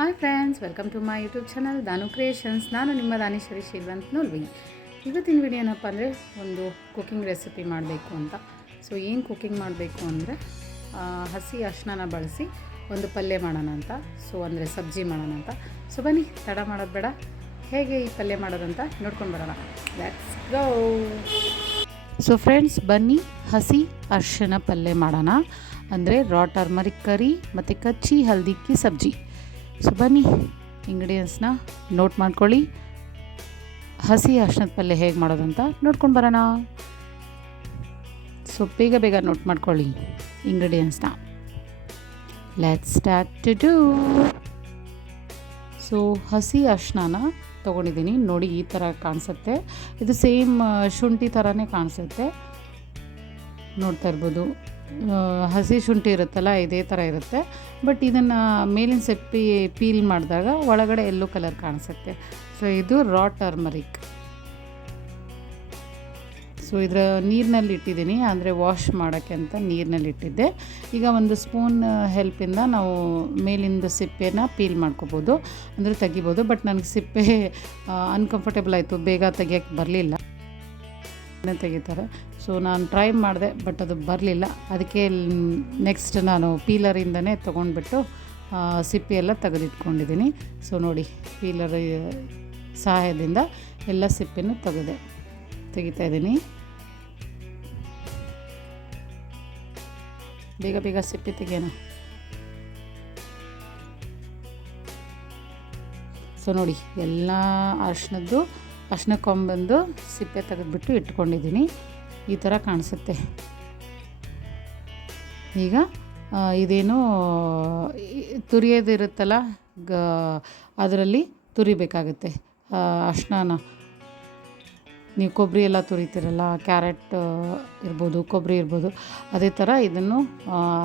Hi friends, welcome to my YouTube channel Danu creations. ನಾನು ನಿಮ್ಮ ದಾನೇಶ್ವರಿ ಶ್ರೀವಂತ್ ನೋಲ್ವಿ ಇವತ್ತಿನ ವಿಡಿಯೋ ಏನಪ್ಪ ಅಂದರೆ ಒಂದು ಕುಕ್ಕಿಂಗ್ ರೆಸಿಪಿ ಮಾಡಬೇಕು ಅಂತ. ಸೊ ಏನು ಕುಕ್ಕಿಂಗ್ ಮಾಡಬೇಕು ಅಂದರೆ ಹಸಿ ಅರ್ಶಿನ ಬಳಸಿ ಒಂದು ಪಲ್ಯ ಮಾಡೋಣ ಅಂತ. ಸೊ ಅಂದರೆ ಸಬ್ಜಿ ಮಾಡೋಣ ಅಂತ. ಸೊ ಬನ್ನಿ, ತಡ ಮಾಡೋದು ಬೇಡ. ಹೇಗೆ ಈ ಪಲ್ಯ ಮಾಡೋದಂತ ನೋಡ್ಕೊಂಡು ಬರೋಣ. ಲೆಟ್ಸ್ ಗೋ ಸೊ ಫ್ರೆಂಡ್ಸ್ ಬನ್ನಿ, ಹಸಿ ಅರ್ಶನ ಪಲ್ಯ ಮಾಡೋಣ. ಅಂದರೆ ರಾ ಟರ್ಮರಿಕ್ ಕರಿ ಮತ್ತು ಕಚ್ಚಿ ಹಲ್ದಿಕ್ಕಿ ಸಬ್ಜಿ. ಸೊ ಬನ್ನಿ ಇಂಗ್ರೀಡಿಯೆಂಟ್ಸ್ನ ನೋಟ್ ಮಾಡ್ಕೊಳ್ಳಿ. ಹಸಿ ಅರ್ಶಿನದ ಪಲ್ಯ ಹೇಗೆ ಮಾಡೋದಂತ ನೋಡ್ಕೊಂಡು ಬರೋಣ. ಸೊ ಬೇಗ ಬೇಗ ನೋಟ್ ಮಾಡ್ಕೊಳ್ಳಿ ಇಂಗ್ರೀಡಿಯೆಂಟ್ಸ್ನ let start to do so ಹಸಿ ಅರ್ಶಿನ ತೊಗೊಂಡಿದ್ದೀನಿ. ನೋಡಿ ಈ ಥರ ಕಾಣಿಸುತ್ತೆ. ಇದು ಸೇಮ್ ಶುಂಠಿ ಥರನೇ ಕಾಣಿಸುತ್ತೆ. ನೋಡ್ತಾ ಇರ್ಬೋದು. ಹಸಿ ಶುಂಠಿ ಇರುತ್ತಲ್ಲ, ಇದೇ ಥರ ಇರುತ್ತೆ. ಬಟ್ ಇದನ್ನು ಮೇಲಿನ ಸೆಪ್ಪಿ ಪೀಲ್ ಮಾಡಿದಾಗ ಒಳಗಡೆ ಎಲ್ಲೋ ಕಲರ್ ಕಾಣಿಸುತ್ತೆ. ಸೊ ಇದು ರಾ ಟರ್ಮರಿಕ್ ಸೊ ಇದರ ನೀರಿನಲ್ಲಿ ಇಟ್ಟಿದ್ದೀನಿ ಅಂದರೆ ವಾಶ್ ಮಾಡೋಕ್ಕೆ ಅಂತ ನೀರಿನಲ್ಲಿ ಇಟ್ಟಿದ್ದೆ. ಈಗ ಒಂದು ಸ್ಪೂನ್ ಹೆಲ್ಪಿಂದ ನಾವು ಮೇಲಿಂದ ಸಿಪ್ಪೆನ ಪೀಲ್ ಮಾಡ್ಕೋಬೋದು. ಅಂದರೆ ತೆಗಿಬೋದು ಬಟ್ ನನಗೆ ಸಿಪ್ಪೆ ಅನ್ಕಂಫರ್ಟೇಬಲ್ ಆಯಿತು, ಬೇಗ ತೆಗಿಯೋಕ್ಕೆ ಬರಲಿಲ್ಲ. ತೆಗಿತಾರೆ. ಸೊ ನಾನು ಟ್ರೈ ಮಾಡಿದೆ ಬಟ್ ಅದು ಬರಲಿಲ್ಲ. ಅದಕ್ಕೆ ನೆಕ್ಸ್ಟ್ ನಾನು ಪೀಲರಿಂದನೇ ತೊಗೊಂಡ್ಬಿಟ್ಟು ಸಿಪ್ಪೆಯೆಲ್ಲ ತೆಗೆದಿಟ್ಕೊಂಡಿದ್ದೀನಿ. ಸೊ ನೋಡಿ ಪೀಲರ್ ಸಹಾಯದಿಂದ ಎಲ್ಲ ಸಿಪ್ಪೆನೂ ತೆಗೆದೆ, ತೆಗಿತಾ ಇದ್ದೀನಿ. ಬೇಗ ಬೇಗ ಸಿಪ್ಪೆ ತೆಗೆಯೋಣ. ಸೊ ನೋಡಿ, ಎಲ್ಲ ಅರ್ಶಿನದ್ದು ಅರ್ಶಿನ ಸಿಪ್ಪೆ ತೆಗೆದ್ಬಿಟ್ಟು ಇಟ್ಕೊಂಡಿದ್ದೀನಿ. ಈ ಥರ ಕಾಣಿಸುತ್ತೆ. ಈಗ ಇದೇನು ತುರಿಯೋದಿರುತ್ತಲ್ಲ, ಗ, ಅದರಲ್ಲಿ ತುರಿಬೇಕಾಗುತ್ತೆ. ಅರ್ಶಿನ ನೀವು ಕೊಬ್ಬರಿ ಎಲ್ಲ ತುರಿತೀರಲ್ಲ, ಕ್ಯಾರೆಟ್ ಇರ್ಬೋದು, ಕೊಬ್ಬರಿ ಇರ್ಬೋದು, ಅದೇ ಥರ ಇದನ್ನು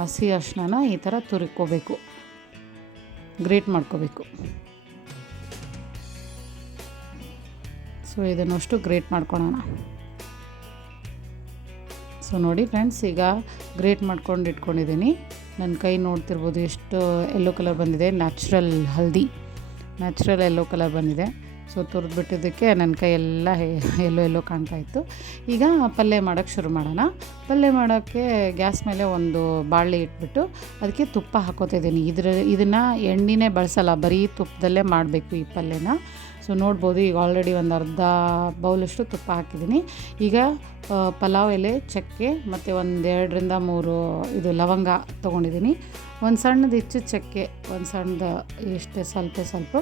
ಹಸಿ ಅರ್ಶಿನ ಈ ಥರ ತುರಿಕೋಬೇಕು. ಗ್ರೇಟ್ ಮಾಡ್ಕೋಬೇಕು. ಸೊ ಇದನ್ನು ಅಷ್ಟು ಗ್ರೇಟ್ ಮಾಡ್ಕೊಳ್ಳೋಣ ಸೊ ನೋಡಿ ಫ್ರೆಂಡ್ಸ್ ಈಗ ಗ್ರೇಟ್ ಮಾಡ್ಕೊಂಡು ಇಟ್ಕೊಂಡಿದ್ದೀನಿ. ನನ್ನ ಕೈ ನೋಡ್ತಿರ್ಬೋದು ಎಷ್ಟು ಎಲ್ಲೋ ಕಲರ್ ಬಂದಿದೆ. Natural haldi natural yellow colour ಬಂದಿದೆ. ಸೊ ತುರಿದ್ಬಿಟ್ಟಿದ್ದಕ್ಕೆ ನನ್ನ ಕೈ ಎಲ್ಲ ಎಲ್ಲೋ ಎಲ್ಲೋ ಕಾಣ್ತಾ ಇತ್ತು. ಈಗ ಪಲ್ಯ ಮಾಡೋಕ್ಕೆ ಶುರು ಮಾಡೋಣ. ಪಲ್ಯ ಮಾಡೋಕ್ಕೆ ಗ್ಯಾಸ್ ಮೇಲೆ ಒಂದು ಬಾಳೆ ಇಟ್ಬಿಟ್ಟು ಅದಕ್ಕೆ ತುಪ್ಪ ಹಾಕೋತಿದ್ದೀನಿ ಇದ್ರ, ಇದನ್ನು ಎಣ್ಣೆನೇ ಬಳಸಲ್ಲ, ಬರೀ ತುಪ್ಪದಲ್ಲೇ ಮಾಡಬೇಕು ಈ ಪಲ್ಯನ. ಸೊ ನೋಡ್ಬೋದು, ಈಗ ಆಲ್ರೆಡಿ ಒಂದು ಅರ್ಧ ಬೌಲಷ್ಟು ತುಪ್ಪ ಹಾಕಿದ್ದೀನಿ ಈಗ ಪಲಾವ್ ಎಲೆ, ಚಕ್ಕೆ ಮತ್ತು ಒಂದು ಎರಡರಿಂದ ಮೂರು ಇದು ಲವಂಗ ತೊಗೊಂಡಿದ್ದೀನಿ ಒಂದು ಸಣ್ಣದು ಹೆಚ್ಚು ಚಕ್ಕೆ, ಒಂದು ಸಣ್ಣದು ಎಷ್ಟು ಸ್ವಲ್ಪ ಸ್ವಲ್ಪ.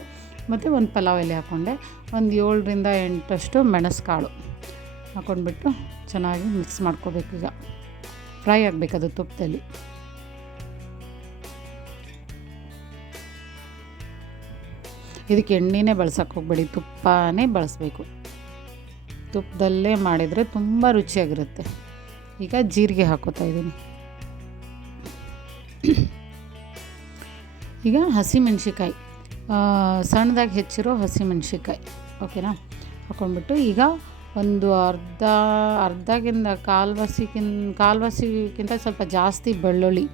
ಮತ್ತು ಒಂದು ಪಲಾವ್ ಎಲೆ ಹಾಕ್ಕೊಂಡೆ ಒಂದು ಏಳರಿಂದ ಎಂಟಷ್ಟು ಮೆಣಸುಕಾಳು ಹಾಕ್ಕೊಂಡ್ಬಿಟ್ಟು ಚೆನ್ನಾಗಿ ಮಿಕ್ಸ್ ಮಾಡ್ಕೋಬೇಕು ಈಗ ಫ್ರೈ ಆಗಬೇಕದು ತುಪ್ಪದಲ್ಲಿ ಇದಕ್ಕೆ ಎಣ್ಣೆನೇ ಬಳಸಕ್ಕೆ ಹೋಗಬೇಡಿ, ತುಪ್ಪನೇ ಬಳಸಬೇಕು. ತುಪ್ಪದಲ್ಲೇ ಮಾಡಿದರೆ ತುಂಬ ರುಚಿಯಾಗಿರುತ್ತೆ. ಈಗ ಜೀರಿಗೆ ಹಾಕೋತಾ ಇದ್ದೀನಿ. ಈಗ ಹಸಿಮೆಣ್ಸಿಕಾಯಿ ಸಣ್ಣದಾಗಿ ಹೆಚ್ಚಿರೋ ಹಸಿಮೆಣ್ಸಿಕಾಯಿ ಓಕೆನಾ? ಹಾಕೊಂಡ್ಬಿಟ್ಟು ಈಗ ಒಂದು ಅರ್ಧ ಅರ್ಧಗಿಂತ ಕಾಲ್ವಾಸಿಗಿನ್ ಕಾಲ್ವಾಸಿಗಿಂತ ಸ್ವಲ್ಪ ಜಾಸ್ತಿ ಬೆಳ್ಳುಳ್ಳಿ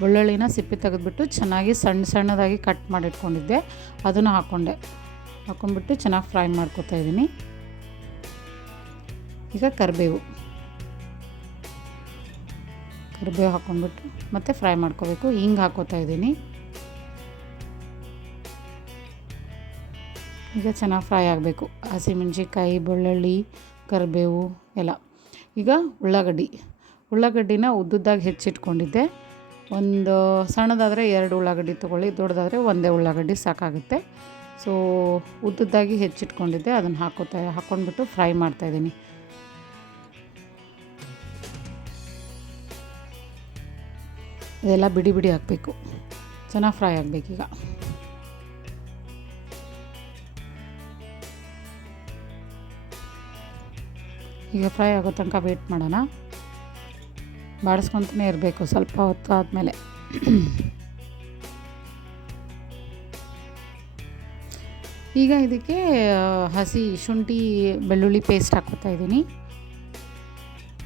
ಬೆಳ್ಳುಳ್ಳಿನ ಸಿಪ್ಪೆ ತೆಗೆದುಬಿಟ್ಟು ಚೆನ್ನಾಗಿ ಸಣ್ಣ ಸಣ್ಣದಾಗಿ ಕಟ್ ಮಾಡಿಟ್ಕೊಂಡಿದ್ದೆ. ಅದನ್ನು ಹಾಕ್ಕೊಂಡೆ ಹಾಕ್ಕೊಂಡ್ಬಿಟ್ಟು ಚೆನ್ನಾಗಿ ಫ್ರೈ ಮಾಡ್ಕೊತಾ ಇದ್ದೀನಿ. ಈಗ ಕರಿಬೇವು. ಕರಿಬೇವು ಹಾಕ್ಕೊಂಡ್ಬಿಟ್ಟು ಮತ್ತೆ ಫ್ರೈ ಮಾಡ್ಕೋಬೇಕು. ಹಿಂಗೆ ಹಾಕೋತಾ ಇದ್ದೀನಿ. ಈಗ ಚೆನ್ನಾಗಿ ಫ್ರೈ ಆಗಬೇಕು. ಹಸಿಮೆಣ್ಸಿಕಾಯಿ ಬೆಳ್ಳುಳ್ಳಿ, ಕರಿಬೇವು ಎಲ್ಲ. ಈಗ ಉಳ್ಳಾಗಡ್ಡಿ. ಉಳ್ಳಾಗಡ್ಡಿನ ಉದ್ದುದ್ದಾಗಿ ಹೆಚ್ಚಿಟ್ಕೊಂಡಿದ್ದೆ. ಒಂದು ಸಣ್ಣದಾದರೆ ಎರಡು ಉಳ್ಳಾಗಡ್ಡಿ ತೊಗೊಳ್ಳಿ, ದೊಡ್ಡದಾದರೆ ಒಂದೇ ಉಳ್ಳಾಗಡ್ಡಿ ಸಾಕಾಗುತ್ತೆ. ಸೊ ಉದ್ದುದ್ದಾಗಿ ಹೆಚ್ಚಿಟ್ಕೊಂಡಿದ್ದೆ, ಅದನ್ನು ಹಾಕೋತಾ ಹಾಕ್ಕೊಂಡ್ಬಿಟ್ಟು ಫ್ರೈ ಮಾಡ್ತಾಯಿದ್ದೀನಿ ಇದೆಲ್ಲ ಬಿಡಿ ಬಿಡಿ ಹಾಕಬೇಕು. ಚೆನ್ನಾಗಿ ಫ್ರೈ ಆಗಬೇಕೀಗ ಈಗ. ಫ್ರೈ ಆಗೋ ತನಕ ವೇಟ್ ಮಾಡೋಣ. ಬಾಡಿಸ್ಕೊತಾನೆ ಇರಬೇಕು, ಸ್ವಲ್ಪ ಹೊತ್ತು ಆದಮೇಲೆ. ಈಗ ಇದಕ್ಕೆ ಹಸಿ ಶುಂಠಿ ಬೆಳ್ಳುಳ್ಳಿ ಪೇಸ್ಟ್ ಹಾಕೋತಾ ಇದ್ದೀನಿ.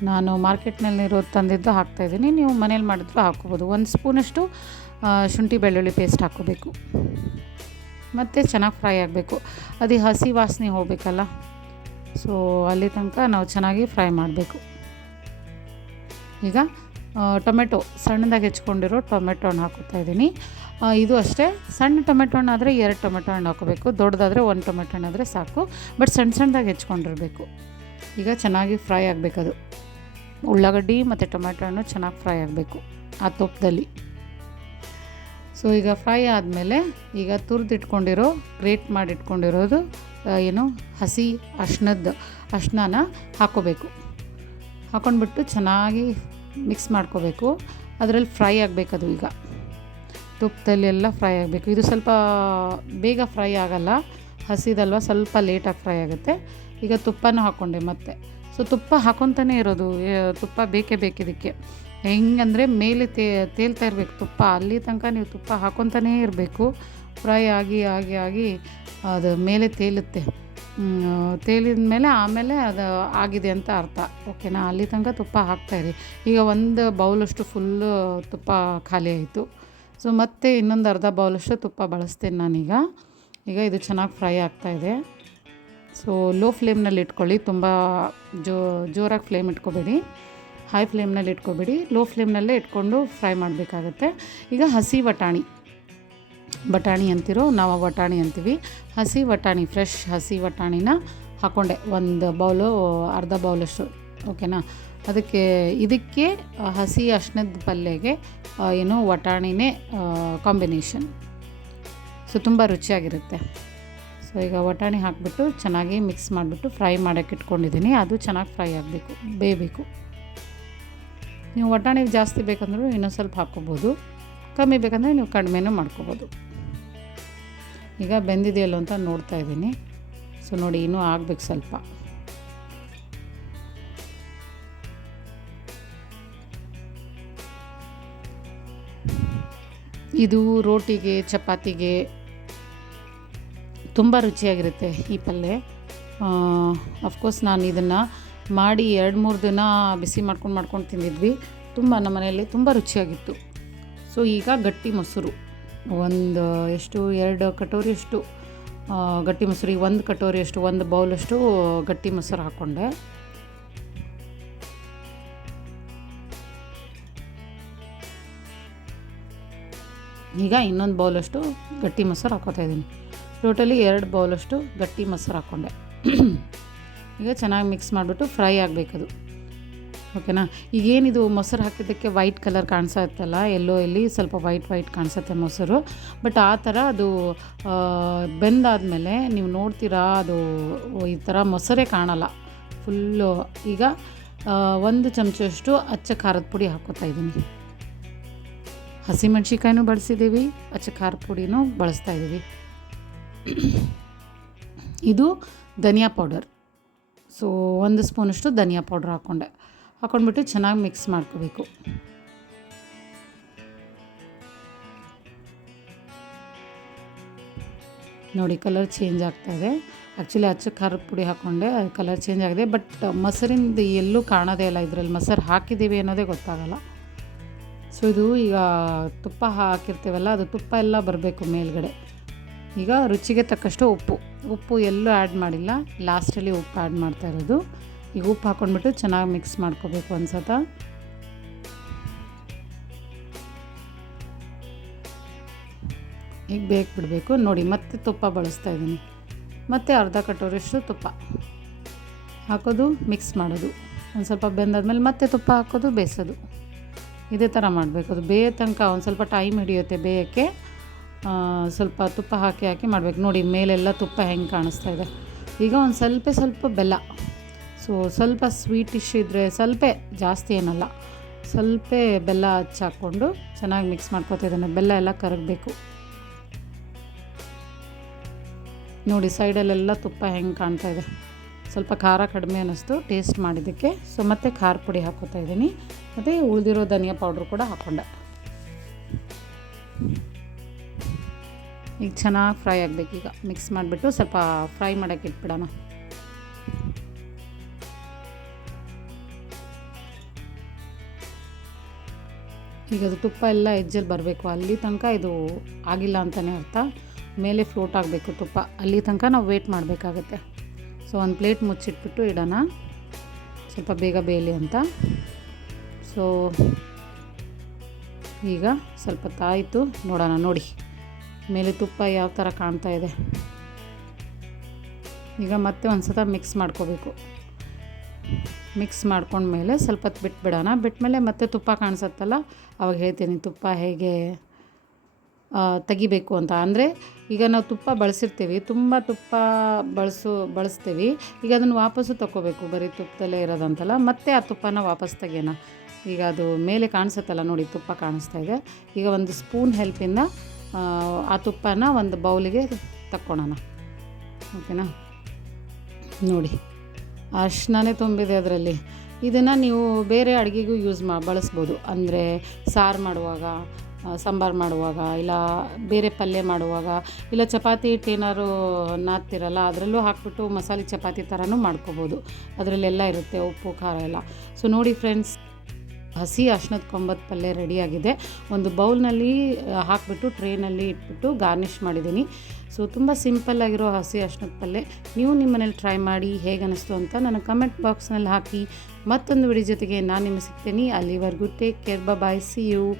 ನಾನು ಮಾರ್ಕೆಟ್ನಲ್ಲಿರೋ ತಂದಿದ್ದು ಹಾಕ್ತಾಯಿದ್ದೀನಿ ನೀವು ಮನೇಲಿ ಮಾಡಿದ್ರು ಹಾಕ್ಕೋಬೋದು. ಒಂದು ಸ್ಪೂನಷ್ಟು ಶುಂಠಿ ಬೆಳ್ಳುಳ್ಳಿ ಪೇಸ್ಟ್ ಹಾಕ್ಕೋಬೇಕು. ಮತ್ತು ಚೆನ್ನಾಗಿ ಫ್ರೈ ಆಗಬೇಕು. ಅದು ಹಸಿ ವಾಸನೆ ಹೋಗಬೇಕಲ್ಲ. ಸೊ ಅಲ್ಲಿ ತನಕ ನಾವು ಚೆನ್ನಾಗಿ ಫ್ರೈ ಮಾಡಬೇಕು. ಈಗ ಟೊಮೆಟೊ ಸಣ್ಣದಾಗಿ ಹೆಚ್ಕೊಂಡಿರೋ ಟೊಮೆಟೊ ಹಣ್ಣು ಹಾಕೋತಾ ಇದ್ದೀನಿ. ಇದು ಅಷ್ಟೇ, ಸಣ್ಣ ಟೊಮೆಟೊ ಹಣ್ಣು ಆದರೆ ಎರಡು ಟೊಮೆಟೊ ಹಣ್ಣು ಹಾಕೋಬೇಕು ದೊಡ್ಡದಾದರೆ ಒಂದು ಟೊಮೆಟೊ ಹಣ್ಣು ಆದರೆ ಸಾಕು, ಬಟ್ ಸಣ್ಣ ಸಣ್ಣದಾಗಿ ಹೆಚ್ಕೊಂಡಿರಬೇಕು. ಈಗ ಚೆನ್ನಾಗಿ ಫ್ರೈ ಆಗಬೇಕದು. ಉಳ್ಳಾಗಡ್ಡಿ ಮತ್ತು ಟೊಮೆಟೊ ಹಣ್ಣು ಚೆನ್ನಾಗಿ ಫ್ರೈ ಆಗಬೇಕು, ಆ ತುಪ್ಪದಲ್ಲಿ ಸೊ ಈಗ ಫ್ರೈ ಆದಮೇಲೆ ಈಗ ತುರಿದಿಟ್ಕೊಂಡಿರೋ, ಗ್ರೇಟ್ ಮಾಡಿಟ್ಕೊಂಡಿರೋದು ಏನು, ಹಸಿ ಅರ್ಶಿನದ ಅರ್ಶಿನ ಹಾಕೋಬೇಕು ಹಾಕೊಂಡ್ಬಿಟ್ಟು ಚೆನ್ನಾಗಿ ಮಿಕ್ಸ್ ಮಾಡ್ಕೋಬೇಕು. ಅದರಲ್ಲಿ ಫ್ರೈ ಆಗಬೇಕದು ಈಗ. ತುಪ್ಪದಲ್ಲಿ ಎಲ್ಲ ಫ್ರೈ ಆಗಬೇಕು. ಇದು ಸ್ವಲ್ಪ ಬೇಗ ಫ್ರೈ ಆಗಲ್ಲ. ಹಸಿದಲ್ವ ಸ್ವಲ್ಪ ಲೇಟಾಗಿ ಫ್ರೈ ಆಗುತ್ತೆ. ಈಗ ತುಪ್ಪನೂ ಹಾಕ್ಕೊಂಡೆ ಮತ್ತೆ. ಸೊ ತುಪ್ಪ ಹಾಕೊತಾನೆ ಇರೋದು. ತುಪ್ಪ ಬೇಕೇ ಬೇಕಿದಕ್ಕೆ ಹೆಂಗಂದರೆ ಮೇಲೆ ತೇ, ತೇಲ್ತಾ ಇರಬೇಕು ತುಪ್ಪ. ಅಲ್ಲಿ ತನಕ ನೀವು ತುಪ್ಪ ಹಾಕೊತಾನೇ ಇರಬೇಕು. ಫ್ರೈ ಆಗಿ ಆಗಿ ಆಗಿ ಅದು ಮೇಲೆ ತೇಲುತ್ತೆ. ತೇಲಿದ ಮೇಲೆ ಆಮೇಲೆ ಅದು ಆಗಿದೆ ಅಂತ ಅರ್ಥ. ಓಕೆನಾ ಅಲ್ಲಿ ತನಕ ತುಪ್ಪ ಹಾಕ್ತಾಯಿರಿ ಈಗ ಒಂದು ಬೌಲಷ್ಟು ಫುಲ್ಲು ತುಪ್ಪ ಖಾಲಿ ಆಯಿತು. ಸೊ ಮತ್ತೆ ಇನ್ನೊಂದು ಅರ್ಧ ಬೌಲಷ್ಟು ತುಪ್ಪ ಬಳಸ್ತೀನಿ ನಾನೀಗ. ಈಗ ಇದು ಚೆನ್ನಾಗಿ ಫ್ರೈ ಆಗ್ತಾಯಿದೆ ಸೊ ಲೋ ಫ್ಲೇಮ್ನಲ್ಲಿ ಇಟ್ಕೊಳ್ಳಿ. ತುಂಬ ಜೋ, ಜೋರಾಗಿ ಫ್ಲೇಮ್ ಇಟ್ಕೋಬೇಡಿ. ಹೈ ಫ್ಲೇಮ್ನಲ್ಲಿ ಇಟ್ಕೋಬೇಡಿ. ಲೋ ಫ್ಲೇಮ್ನಲ್ಲೇ ಇಟ್ಕೊಂಡು ಫ್ರೈ ಮಾಡಬೇಕಾಗತ್ತೆ. ಈಗ ಹಸಿ ಬಟಾಣಿ. ಬಟಾಣಿ ಅಂತಿರೋ, ನಾವು ಬಟಾಣಿ ಅಂತೀವಿ. ಹಸಿ ಬಟಾಣಿ ಫ್ರೆಶ್ ಹಸಿ ಬಟಾಣಿನ ಹಾಕ್ಕೊಂಡೆ ಒಂದು ಬೌಲು, ಅರ್ಧ ಬೌಲಷ್ಟು, ಓಕೆನಾ? ಅದಕ್ಕೆ ಇದಕ್ಕೆ ಹಸಿ ಅಶ್ನದ ಪಲ್ಯಗೆ ಏನು ವಟಾಣಿನೇ ಕಾಂಬಿನೇಷನ್ ಸೊ ತುಂಬ ರುಚಿಯಾಗಿರುತ್ತೆ. ಸೊ ಈಗ ವಟಾಣಿ ಹಾಕಿಬಿಟ್ಟು ಚೆನ್ನಾಗಿ ಮಿಕ್ಸ್ ಮಾಡಿಬಿಟ್ಟು ಫ್ರೈ ಮಾಡೋಕ್ಕೆ ಇಟ್ಕೊಂಡಿದ್ದೀನಿ. ಅದು ಚೆನ್ನಾಗಿ ಫ್ರೈ ಆಗಬೇಕು, ಬೇಯಬೇಕು. ನೀವು ವಟಾಣಿ ಜಾಸ್ತಿ ಬೇಕಂದ್ರೂ ಇನ್ನೊಂದು ಸ್ವಲ್ಪ ಹಾಕ್ಕೋಬೋದು. ಕಮ್ಮಿ ಬೇಕಂದರೆ ನೀವು ಕಡಿಮೆನೂ ಮಾಡ್ಕೋಬೋದು. ಈಗ ಬೆಂದಿದೆಯಲ್ಲ ಅಂತ ನೋಡ್ತಾ ಇದ್ದೀನಿ. ಸೊ ನೋಡಿ, ಇನ್ನೂ ಆಗಬೇಕು ಸ್ವಲ್ಪ. ಇದು ರೋಟಿಗೆ, ಚಪಾತಿಗೆ ತುಂಬ ರುಚಿಯಾಗಿರುತ್ತೆ ಈ ಪಲ್ಯ ಅಫ್ಕೋರ್ಸ್ ನಾನು ಇದನ್ನು ಮಾಡಿ ಎರಡು ಮೂರು ದಿನ ಬಿಸಿ ಮಾಡ್ಕೊಂಡು ಮಾಡ್ಕೊಂಡು ತಿಂದಿದ್ವಿ. ತುಂಬ ನಮ್ಮ ಮನೆಯಲ್ಲಿ ತುಂಬ ರುಚಿಯಾಗಿತ್ತು. ಸೊ ಈಗ ಗಟ್ಟಿ ಮೊಸರು. ಒಂದು ಎಷ್ಟು, ಎರಡು ಕಟೋರಿಯಷ್ಟು ಗಟ್ಟಿ ಮೊಸರು. ಈಗ ಒಂದು ಕಟೋರಿಯಷ್ಟು ಒಂದು ಬೌಲಷ್ಟು ಗಟ್ಟಿ ಮೊಸರು ಹಾಕ್ಕೊಂಡೆ ಈಗ ಇನ್ನೊಂದು ಬೌಲಷ್ಟು ಗಟ್ಟಿ ಮೊಸರು ಹಾಕೋತಾ ಇದ್ದೀನಿ. ಟೋಟಲಿ ಎರಡು ಬೌಲಷ್ಟು ಗಟ್ಟಿ ಮೊಸರು ಹಾಕ್ಕೊಂಡೆ ಈಗ ಚೆನ್ನಾಗಿ ಮಿಕ್ಸ್ ಮಾಡಿಬಿಟ್ಟು ಫ್ರೈ ಆಗಬೇಕದು. ಓಕೆನಾ? ಈಗೇನಿದು ಮೊಸರು ಹಾಕಿದ್ದಕ್ಕೆ ವೈಟ್ ಕಲರ್ ಕಾಣಿಸ್ತಾ ಇತ್ತಲ್ಲ ಎಲ್ಲೋ ಎಲ್ಲಿ ಸ್ವಲ್ಪ ವೈಟ್ ವೈಟ್ ಕಾಣಿಸುತ್ತೆ ಮೊಸರು. ಬಟ್ ಆ ಥರ ಅದು ಬೆಂದಾದಮೇಲೆ ನೀವು ನೋಡ್ತೀರಾ, ಅದು ಈ ಥರ ಮೊಸರೇ ಕಾಣಲ್ಲ. ಫುಲ್ಲು ಈಗ ಒಂದು ಚಮಚಷ್ಟು ಅಚ್ಚ ಖಾರದ ಪುಡಿ ಹಾಕ್ಕೋತಾ ಇದ್ದೀನಿ. ಹಸಿಮೆಣ್ಸಿಕಾಯಿನೂ ಬಳಸಿದ್ದೀವಿ, ಅಚ್ಚ ಖಾರದ ಪುಡಿನೂ ಬಳಸ್ತಾ ಇದ್ದೀವಿ. ಇದು ಧನಿಯಾ ಪೌಡರ್ ಸೊ ಒಂದು ಸ್ಪೂನಷ್ಟು ಧನಿಯಾ ಪೌಡ್ರ್ ಹಾಕ್ಕೊಂಡೆ ಹಾಕ್ಕೊಂಡ್ಬಿಟ್ಟು ಚೆನ್ನಾಗಿ ಮಿಕ್ಸ್ ಮಾಡ್ಕೋಬೇಕು. ನೋಡಿ ಕಲರ್ ಚೇಂಜ್ ಆಗ್ತಾ ಇದೆ. ಆ್ಯಕ್ಚುಲಿ ಅಚ್ಚ ಖಾರದ ಪುಡಿ ಹಾಕ್ಕೊಂಡೆ ಕಲರ್ ಚೇಂಜ್ ಆಗಿದೆ. ಬಟ್ ಮೊಸರಿಂದ ಎಲ್ಲೂ ಕಾಣೋದೇ ಇಲ್ಲ ಇದರಲ್ಲಿ. ಮೊಸರು ಹಾಕಿದ್ದೀವಿ ಅನ್ನೋದೇ ಗೊತ್ತಾಗಲ್ಲ. ಸೊ ಇದು ಈಗ ತುಪ್ಪ ಹಾಕಿರ್ತೀವಲ್ಲ, ಅದು ತುಪ್ಪ ಎಲ್ಲ ಬರಬೇಕು ಮೇಲ್ಗಡೆ. ಈಗ ರುಚಿಗೆ ತಕ್ಕಷ್ಟು ಉಪ್ಪು. ಉಪ್ಪು ಎಲ್ಲೂ ಆ್ಯಡ್ ಮಾಡಿಲ್ಲ. ಲಾಸ್ಟಲ್ಲಿ ಉಪ್ಪು ಆ್ಯಡ್ ಮಾಡ್ತಾ ಇರೋದು. ಈಗ ಉಪ್ಪು ಹಾಕ್ಕೊಂಡ್ಬಿಟ್ಟು ಚೆನ್ನಾಗಿ ಮಿಕ್ಸ್ ಮಾಡ್ಕೋಬೇಕು ಅನ್ಸತ್ತ ಈಗ ಬೇಕು ಬಿಡಬೇಕು. ನೋಡಿ, ಮತ್ತೆ ತುಪ್ಪ ಬಳಸ್ತಾ ಇದ್ದೀನಿ. ಮತ್ತೆ ಅರ್ಧ ಕಟೋರಿಷ್ಟು ತುಪ್ಪ. ಹಾಕೋದು, ಮಿಕ್ಸ್ ಮಾಡೋದು. ಒಂದು ಸ್ವಲ್ಪ ಬೆಂದಾದ್ಮೇಲೆ ಮತ್ತೆ ತುಪ್ಪ ಹಾಕೋದು, ಬೇಯಿಸೋದು. ಇದೇ ಥರ ಮಾಡಬೇಕು. ಅದು ಬೇಯೋ ತನಕ ಒಂದು ಸ್ವಲ್ಪ ಟೈಮ್ ಹಿಡಿಯುತ್ತೆ ಬೇಯೋಕ್ಕೆ. ಸ್ವಲ್ಪ ತುಪ್ಪ ಹಾಕಿ ಹಾಕಿ ಮಾಡಬೇಕು. ನೋಡಿ, ಮೇಲೆಲ್ಲ ತುಪ್ಪ ಹೆಂಗೆ ಕಾಣಿಸ್ತಾ ಇದೆ. ಈಗ ಒಂದು ಸ್ವಲ್ಪ ಸ್ವಲ್ಪ ಬೆಲ್ಲ. ಸೊ ಸ್ವಲ್ಪ ಸ್ವೀಟಿಶ್ ಇದ್ದರೆ ಸ್ವಲ್ಪ ಜಾಸ್ತಿ ಏನಲ್ಲ, ಸ್ವಲ್ಪ ಬೆಲ್ಲ ಹಚ್ಚಿ ಹಾಕ್ಕೊಂಡು ಚೆನ್ನಾಗಿ ಮಿಕ್ಸ್ ಮಾಡ್ಕೊತಾ ಇದ್ದಾನೆ ಬೆಲ್ಲ ಎಲ್ಲ ಕರಗಬೇಕು. ನೋಡಿ ಸೈಡಲ್ಲೆಲ್ಲ ತುಪ್ಪ ಹೆಂಗೆ ಕಾಣ್ತಾ ಇದೆ. ಸ್ವಲ್ಪ ಖಾರ ಕಡಿಮೆ ಅನ್ನಿಸ್ತು ಟೇಸ್ಟ್ ಮಾಡಿದ್ದಕ್ಕೆ. ಸೊ ಮತ್ತೆ ಖಾರ ಪುಡಿ ಹಾಕೋತಾ ಇದ್ದೀನಿ. ಮತ್ತು ಉಳಿದಿರೋ ಧನಿಯಾ ಪೌಡ್ರ್ ಕೂಡ ಹಾಕ್ಕೊಂಡೆ ಈಗ ಚೆನ್ನಾಗಿ ಫ್ರೈ ಆಗಬೇಕೀಗ. ಮಿಕ್ಸ್ ಮಾಡಿಬಿಟ್ಟು ಸ್ವಲ್ಪ ಫ್ರೈ ಮಾಡೋಕ್ಕೆ ಇಟ್ಬಿಡೋಣ. ಈಗ ಅದು ತುಪ್ಪ ಎಲ್ಲ ಎಜ್ಜಲ್ಲಿ ಬರಬೇಕು. ಅಲ್ಲಿ ತನಕ ಇದು ಆಗಿಲ್ಲ ಅಂತಲೇ ಅರ್ಥ. ಮೇಲೆ ಫ್ಲೋಟ್ ಆಗಬೇಕು ತುಪ್ಪ. ಅಲ್ಲಿ ತನಕ ನಾವು ವೇಟ್ ಮಾಡಬೇಕಾಗತ್ತೆ. ಸೊ ಒಂದು ಪ್ಲೇಟ್ ಮುಚ್ಚಿಟ್ಬಿಟ್ಟು ಇಡೋಣ. ಸ್ವಲ್ಪ ಬೇಗ ಬೇಯಲಿ ಅಂತ. ಸೊ ಈಗ ಸ್ವಲ್ಪ ತಾಯಿತು ನೋಡೋಣ, ನೋಡಿ. ಮೇಲೆ ತುಪ್ಪ ಯಾವ ಥರ ಕಾಣ್ತಾ ಇದೆ. ಈಗ ಮತ್ತೆ ಒಂದು ಸತ ಮಿಕ್ಸ್ ಮಾಡ್ಕೋಬೇಕು. ಮಿಕ್ಸ್ ಮಾಡ್ಕೊಂಡ್ಮೇಲೆ ಸ್ವಲ್ಪ ಹೊತ್ತು ಬಿಟ್ಬಿಡೋಣ. ಬಿಟ್ಮೇಲೆ ಮತ್ತೆ ತುಪ್ಪ ಕಾಣಿಸುತ್ತಲ್ಲ ಅವಾಗ ಹೇಳ್ತೀನಿ ತುಪ್ಪ ಹೇಗೆ ತೆಗಿಬೇಕು ಅಂತ. ಅಂದರೆ ಈಗ ನಾವು ತುಪ್ಪ ಬಳಸಿರ್ತೀವಿ ತುಂಬ ತುಪ್ಪ ಬಳಸು ಬಳಸ್ತೀವಿ. ಈಗ ಅದನ್ನು ವಾಪಸ್ಸು ತಗೋಬೇಕು ಬರೀ ತುಪ್ಪದಲ್ಲೇ ಇರೋದಂತಲ್ಲ. ಮತ್ತೆ ಆ ತುಪ್ಪನ ವಾಪಸ್ ತೆಗಿಯೋಣ. ಈಗ ಅದು ಮೇಲೆ ಕಾಣಿಸುತ್ತಲ್ಲ ನೋಡಿ ತುಪ್ಪ ಕಾಣಿಸ್ತಾ ಇದೆ. ಈಗ ಒಂದು ಸ್ಪೂನ್ ಹೆಲ್ಪಿಂದ ಆ, ತುಪ್ಪನ ಒಂದು ಬೌಲಿಗೆ ತಕ್ಕೊಳ್ಳೋಣ ಓಕೆನಾ? ನೋಡಿ. ಅರ್ಶಿಣನೇ ತುಂಬಿದೆ ಅದರಲ್ಲಿ. ಇದನ್ನು ನೀವು ಬೇರೆ ಅಡುಗೆಗೂ ಯೂಸ್ ಮಾ, ಬಳಸ್ಬೋದು. ಅಂದರೆ ಸಾರು ಮಾಡುವಾಗ ಸಾಂಬಾರು ಮಾಡುವಾಗ, ಇಲ್ಲ ಬೇರೆ ಪಲ್ಯ ಮಾಡುವಾಗ, ಇಲ್ಲ ಚಪಾತಿ ಹಿಟ್ಟು ಏನಾದರೂ ನಾದ್ತಿರಲ್ಲ, ಅದರಲ್ಲೂ ಹಾಕ್ಬಿಟ್ಟು ಮಸಾಲೆ ಚಪಾತಿ ಥರನೂ ಮಾಡ್ಕೋಬೋದು. ಅದರಲ್ಲೆಲ್ಲ ಇರುತ್ತೆ ಉಪ್ಪು, ಖಾರ ಎಲ್ಲ. ಸೊ ನೋಡಿ ಫ್ರೆಂಡ್ಸ್ ಹಸಿ ಅಶ್ನದ ಕೊಂಬತ್ತು ಪಲ್ಯ ರೆಡಿಯಾಗಿದೆ. ಒಂದು ಬೌಲ್ನಲ್ಲಿ ಹಾಕಿಬಿಟ್ಟು ಟ್ರೇನಲ್ಲಿ ಇಟ್ಬಿಟ್ಟು ಗಾರ್ನಿಷ್ ಮಾಡಿದ್ದೀನಿ. ಸೊ, ತುಂಬ ಸಿಂಪಲ್ಲಾಗಿರೋ ಹಸಿ ಅಶ್ನದ ಪಲ್ಯ. ನೀವು ನಿಮ್ಮ ಮನೇಲಿ ಟ್ರೈ ಮಾಡಿ ಹೇಗೆ ಅನ್ನಿಸ್ತು ಅಂತ ನನ್ನ ಕಮೆಂಟ್ ಬಾಕ್ಸ್ನಲ್ಲಿ ಹಾಕಿ ಮತ್ತೊಂದು ವಿಡಿಯೋ ಜೊತೆಗೆ ನಾನು ನಿಮಗೆ ಸಿಗ್ತೀನಿ. ಅಲ್ಲಿವರೆಗೂ take care bye see you.